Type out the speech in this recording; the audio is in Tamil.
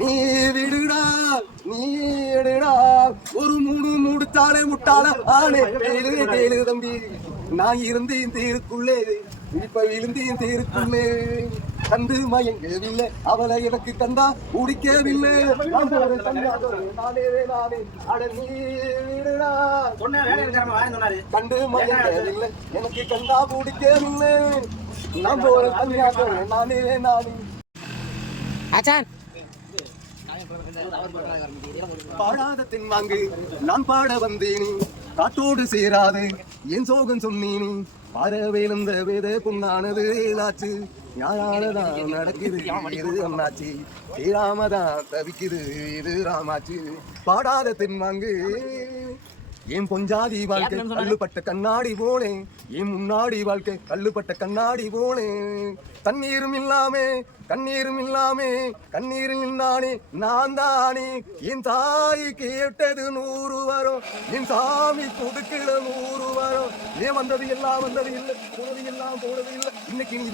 நீ விடுடா நீ எடுடா. ஒரு மூணு முடித்தாலே முட்டாள ஆனே கேளு கேளு தம்பி நான் இருந்தேன் தேருக்குள்ளே. இப்ப விழுந்தேன் தேருக்குள்ளே. கண்டு மயங்கவில்லை. அவளை எனக்கு கண்டா குடிக்கவில்லை. கண்டு மயங்கவில்லை. எனக்கு கண்டா குடிக்கவில்லை. நான் ஒரு தனியாக நானே நானே. ஆச்சான் பாடாத தென்வாங்கு நான் பாட வந்தேனே. காட்டோடு சேராது என் சோகம் சொன்னேனே. பாரவேலுந்த வேத புண்ணானது ஏலாச்சு. ஞானானதான் நடக்குது இது அண்ணாச்சி. ஸ்ரீராமதான் தவிக்குது இது ராமாச்சு. பாடாத தென்வாங்கு என் பொஞ்சாதி வாழ்க்கை கல்லுப்பட்ட கண்ணாடி போனேன் என் முன்னாடி வாழ்க்கை கல்லுப்பட்ட கண்ணாடி போனேன் தண்ணீரும் இல்லாமே கண்ணீரும் இல்லாமே கண்ணீரில் நின்னானே நான் தானே. என் தாய் கேட்டது நூறு வரும். என் சாமி கொடுக்கல நூறு வரும். ஏன் வந்தது எல்லாம் வந்தது இல்லை? போனது எல்லாம் போனது இல்லை? இன்னைக்கு நீ